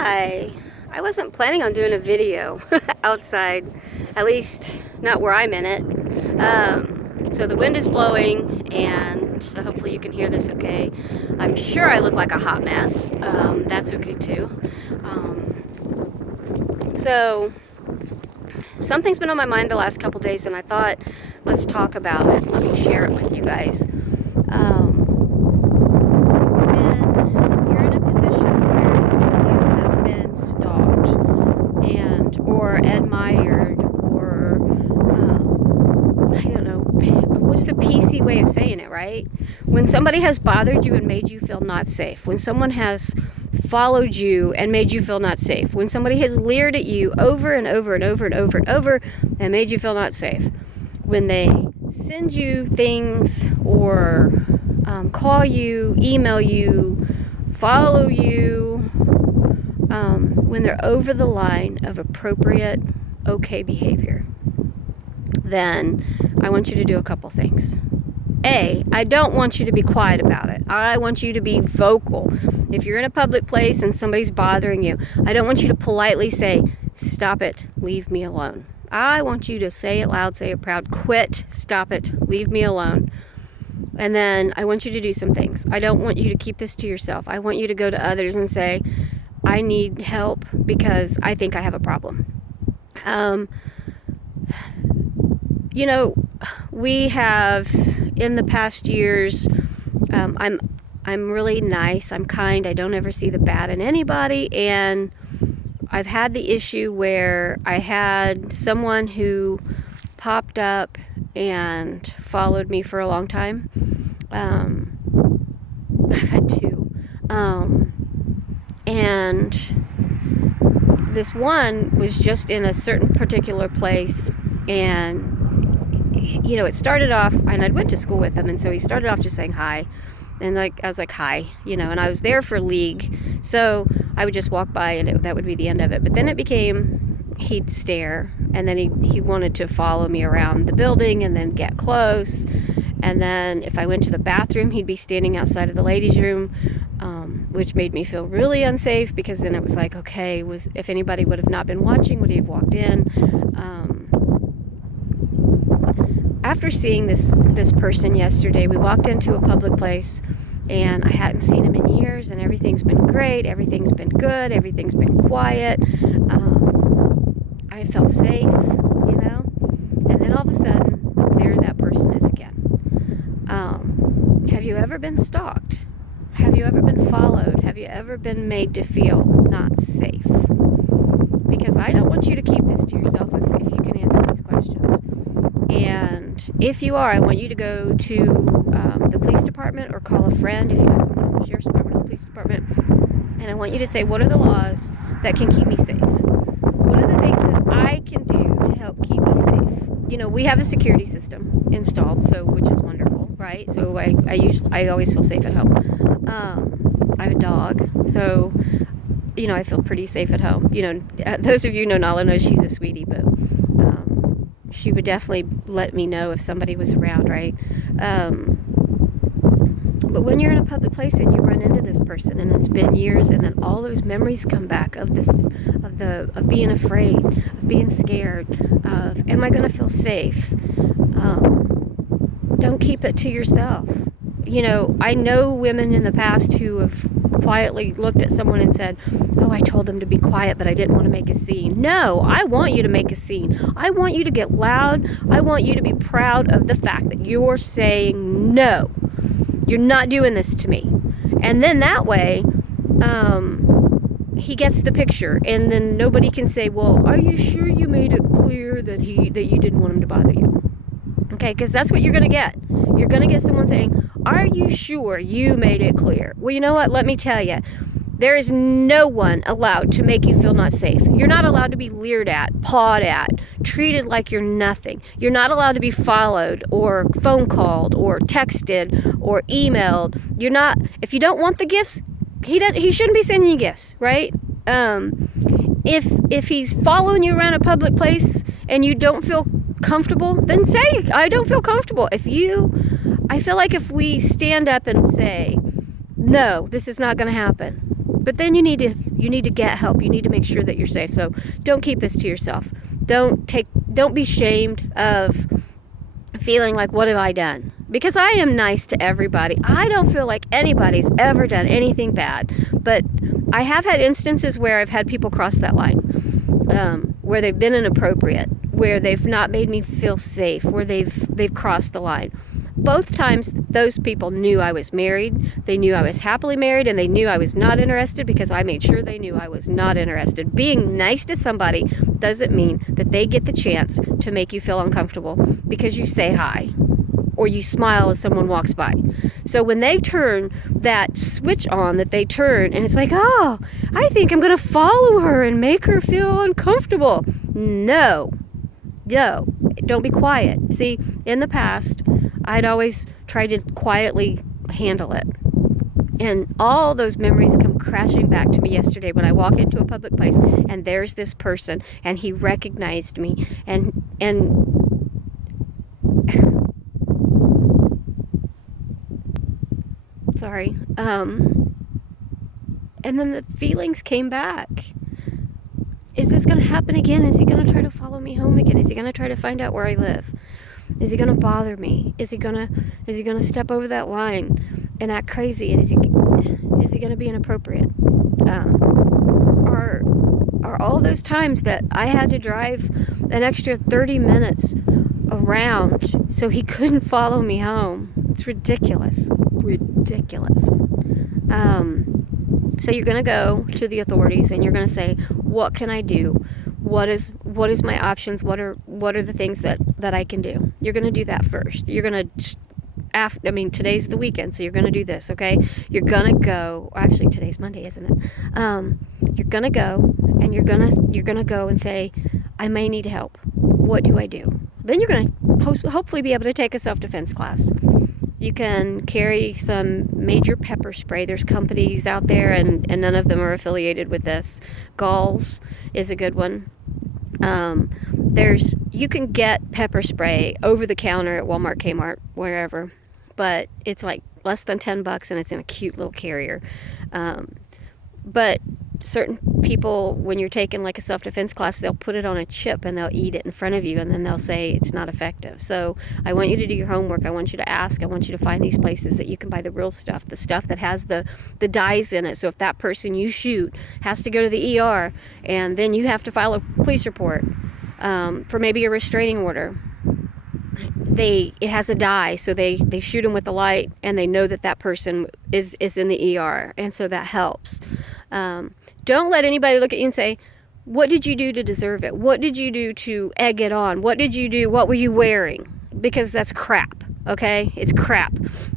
Hi! I wasn't planning on doing a video outside, at least not where I'm in it. So the wind is blowing, and so hopefully you can hear this okay. I'm sure I look like a hot mess. That's okay too. So something's been on my mind the last couple days, and I thought, let's talk about it. Let me share it with you guys. When you're in a position where you have been stalked or admired, or I don't know, what's the PC way of saying it, right? When somebody has bothered you and made you feel not safe, when someone has followed you and made you feel not safe, when somebody has leered at you over and over and over and over and over and made you feel not safe, when they send you things or call you, email you, follow you, when they're over the line of appropriate, okay behavior, then I want you to do a couple things. A, I don't want you to be quiet about it. I want you to be vocal. If you're in a public place and somebody's bothering you, I don't want you to politely say, stop it, leave me alone. I want you to say it loud, say it proud, quit, stop it, leave me alone. And then I want you to do some things. I don't want you to keep this to yourself. I want you to go to others and say, I need help because I think I have a problem. You know, we have in the past years, I'm really nice, I'm kind, I don't ever see the bad in anybody, and I've had the issue where I had someone who popped up and followed me for a long time. I've had two. And this one was just in a certain particular place, and you know, it started off, and I'd went to school with him, and so he started off just saying hi, and like I was like, hi, you know, and I was there for league, so I would just walk by and that would be the end of it. But then it became, he'd stare, and then he wanted to follow me around the building and then get close, and then if I went to the bathroom, he'd be standing outside of the ladies' room, which made me feel really unsafe, because then it was like, okay, if anybody would have not been watching, would he have walked in? After seeing this person yesterday, we walked into a public place, and I hadn't seen him in years, and everything's been great, everything's been good, everything's been quiet. I felt safe, you know, and then all of a sudden, there that person is again. Have you ever been stalked? Have you ever been followed? Have you ever been made to feel not safe? Because I don't want you to keep this to yourself if you can answer these questions. And if you are, I want you to go to the police department or call a friend if you know someone in the sheriff's department or the police department. And I want you to say, what are the laws that can keep me safe? What are the things that I can do to help keep me safe? You know, we have a security system installed, so which is wonderful, right? So I always feel safe at home. I have a dog, so you know, I feel pretty safe at home. You know, those of you who know Nala knows she's a sweetie, but she would definitely let me know if somebody was around, right? But when you're in a public place and you run into this person, and it's been years, and then all those memories come back of being afraid, of being scared, of am I going to feel safe? Don't keep it to yourself. You know, I know women in the past who have quietly looked at someone and said, oh, I told them to be quiet, but I didn't want to make a scene. No, I want you to make a scene. I want you to get loud. I want you to be proud of the fact that you're saying, no, you're not doing this to me. And then that way, he gets the picture, and then nobody can say, well, are you sure you made it clear that you didn't want him to bother you? Okay, because that's what you're going to get. You're going to get someone saying, are you sure you made it clear? Well, you know what? Let me tell you. There is no one allowed to make you feel not safe. You're not allowed to be leered at, pawed at, treated like you're nothing. You're not allowed to be followed or phone called or texted or emailed. You're not, if you don't want the gifts, he shouldn't be sending you gifts, right? If he's following you around a public place and you don't feel comfortable, then say, I don't feel comfortable. I feel like if we stand up and say, no, this is not going to happen, But then you need to get help. You need to make sure that you're safe. So don't keep this to yourself. Don't be ashamed of feeling like, what have I done? Because I am nice to everybody. I don't feel like anybody's ever done anything bad. But I have had instances where I've had people cross that line, where they've been inappropriate, where they've not made me feel safe, where they've crossed the line. Both times, those people knew I was married, they knew I was happily married, and they knew I was not interested because I made sure they knew I was not interested. Being nice to somebody doesn't mean that they get the chance to make you feel uncomfortable because you say hi or you smile as someone walks by. So when they turn that switch on, that they turn, and it's like, oh, I think I'm going to follow her and make her feel uncomfortable. No, don't be quiet. See, in the past, I'd always tried to quietly handle it. And all those memories come crashing back to me yesterday when I walk into a public place and there's this person and he recognized me and sorry. And then the feelings came back. Is this going to happen again? Is he going to try to follow me home again? Is he going to try to find out where I live? Is he going to bother me? Is he going to step over that line and act crazy? And is he going to be inappropriate? Are all those times that I had to drive an extra 30 minutes around so he couldn't follow me home? It's ridiculous. So you're going to go to the authorities and you're going to say, what can I do? What is my options? What are the things that I can do? You're going to do that first. You're going to, today's the weekend, so you're going to do this, okay? You're going to go, actually today's Monday, isn't it? You're going to go and you're going to go and say, I may need help. What do I do? Then you're going to hopefully be able to take a self-defense class. You can carry some major pepper spray. There's companies out there, and none of them are affiliated with this. Galls is a good one. You can get pepper spray over the counter at Walmart, Kmart, wherever, but it's like less than $10 and it's in a cute little carrier. But certain people, when you're taking like a self-defense class, they'll put it on a chip and they'll eat it in front of you and then they'll say it's not effective. So I want you to do your homework. I want you to ask. I want you to find these places that you can buy the real stuff, the stuff that has the dyes in it. So if that person you shoot has to go to the ER and then you have to file a police report for maybe a restraining order, it has a dye, so they shoot them with the light and they know that person is in the ER, and so that helps. Don't let anybody look at you and say, what did you do to deserve it? What did you do to egg it on? What did you do? What were you wearing? Because that's crap, okay? It's crap.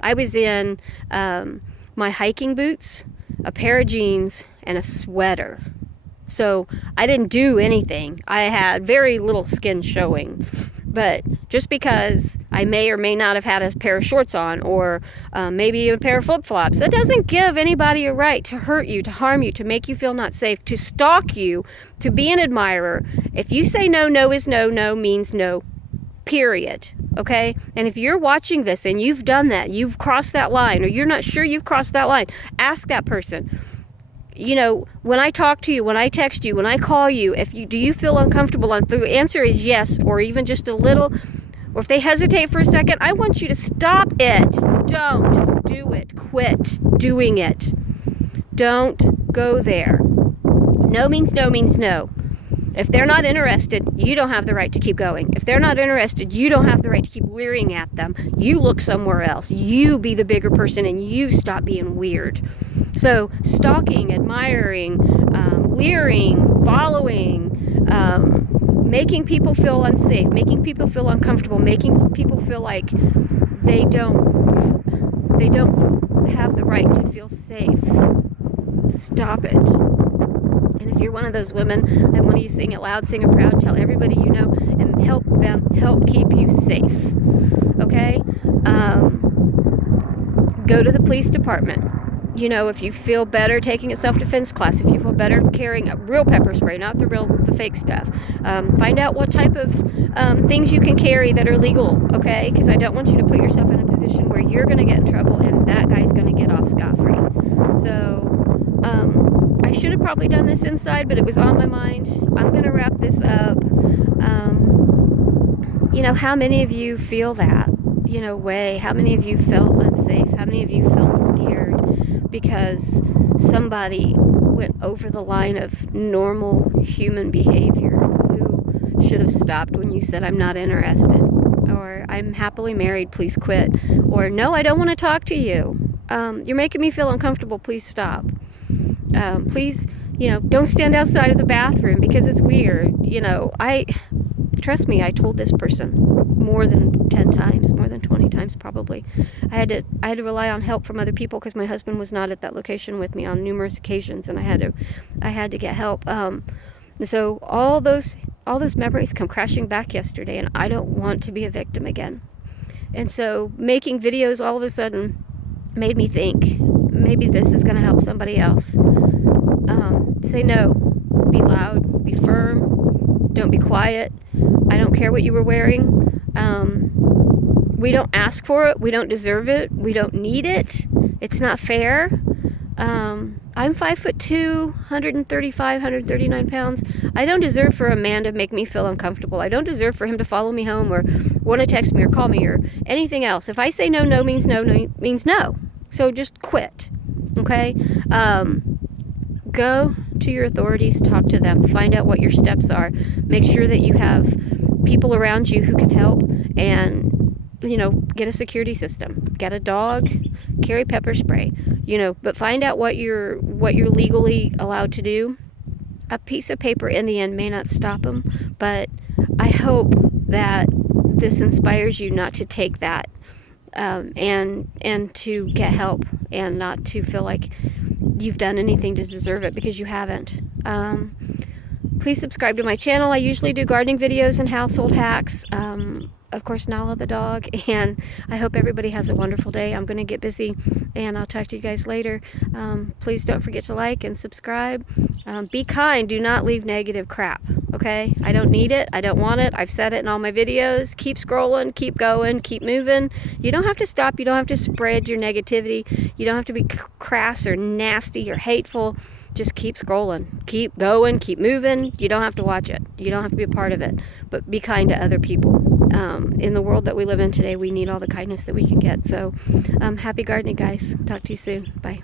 I was in my hiking boots, a pair of jeans, and a sweater. So I didn't do anything. I had very little skin showing. But just because I may or may not have had a pair of shorts on, or maybe a pair of flip-flops, that doesn't give anybody a right to hurt you, to harm you, to make you feel not safe, to stalk you, to be an admirer. If you say no, no is no, no means no, period. Okay? And if you're watching this and you've done that, you've crossed that line, or you're not sure you've crossed that line, ask that person. You know, when I talk to you, when I text you, when I call you, do you feel uncomfortable? If the answer is yes, or even just a little, or if they hesitate for a second, I want you to stop it. Don't do it. Quit doing it. Don't go there. No means no means no. If they're not interested, you don't have the right to keep going. If they're not interested, you don't have the right to keep leering at them. You look somewhere else. You be the bigger person and you stop being weird. So stalking, admiring, leering, following, making people feel unsafe, making people feel uncomfortable, making people feel like they don't have the right to feel safe. Stop it. And if you're one of those women, I want you to sing it loud, sing it proud, tell everybody you know, and help keep you safe. Okay? Go to the police department. You know, if you feel better taking a self-defense class, if you feel better carrying a real pepper spray, not the fake stuff, find out what type of things you can carry that are legal, okay? Because I don't want you to put yourself in a position where you're going to get in trouble and that guy's going to get off scot-free. So, probably done this inside, but it was on my mind. I'm going to wrap this up. How many of you feel that, way? How many of you felt unsafe? How many of you felt scared because somebody went over the line of normal human behavior, who should have stopped when you said, I'm not interested, or I'm happily married, please quit, or no, I don't want to talk to you. You're making me feel uncomfortable, please stop. Please, don't stand outside of the bathroom because it's weird. Trust me, I told this person more than 10 times, more than 20 times probably. I had to rely on help from other people because my husband was not at that location with me on numerous occasions, and I had to get help. So all those memories come crashing back yesterday, and I don't want to be a victim again. And so making videos all of a sudden made me think, maybe this is going to help somebody else. Say no, be loud, be firm, don't be quiet. I don't care what you were wearing. We don't ask for it, we don't deserve it, we don't need it. It's not fair. I'm 5'2", 135, 139 pounds. I don't deserve for a man to make me feel uncomfortable. I don't deserve for him to follow me home or want to text me or call me or anything else. If I say no, no means no, no means no. So just quit, okay? Go to your authorities, talk to them, find out what your steps are. Make sure that you have people around you who can help, and get a security system, get a dog, carry pepper spray, but find out what you're legally allowed to do. A piece of paper in the end may not stop them, but I hope that this inspires you not to take that, and to get help, and not to feel like you've done anything to deserve it, because you haven't. Please subscribe to my channel. I usually do gardening videos and household hacks. Of course, Nala the dog, and I hope everybody has a wonderful day. I'm going to get busy, and I'll talk to you guys later. Please don't forget to like and subscribe. Be kind. Do not leave negative crap, okay? I don't need it. I don't want it. I've said it in all my videos. Keep scrolling, keep going, keep moving. You don't have to stop. You don't have to spread your negativity. You don't have to be crass or nasty or hateful. Just keep scrolling, keep going, keep moving. You don't have to watch it. You don't have to be a part of it, but be kind to other people. In the world that we live in today, we need all the kindness that we can get. So happy gardening, guys. Talk to you soon. Bye.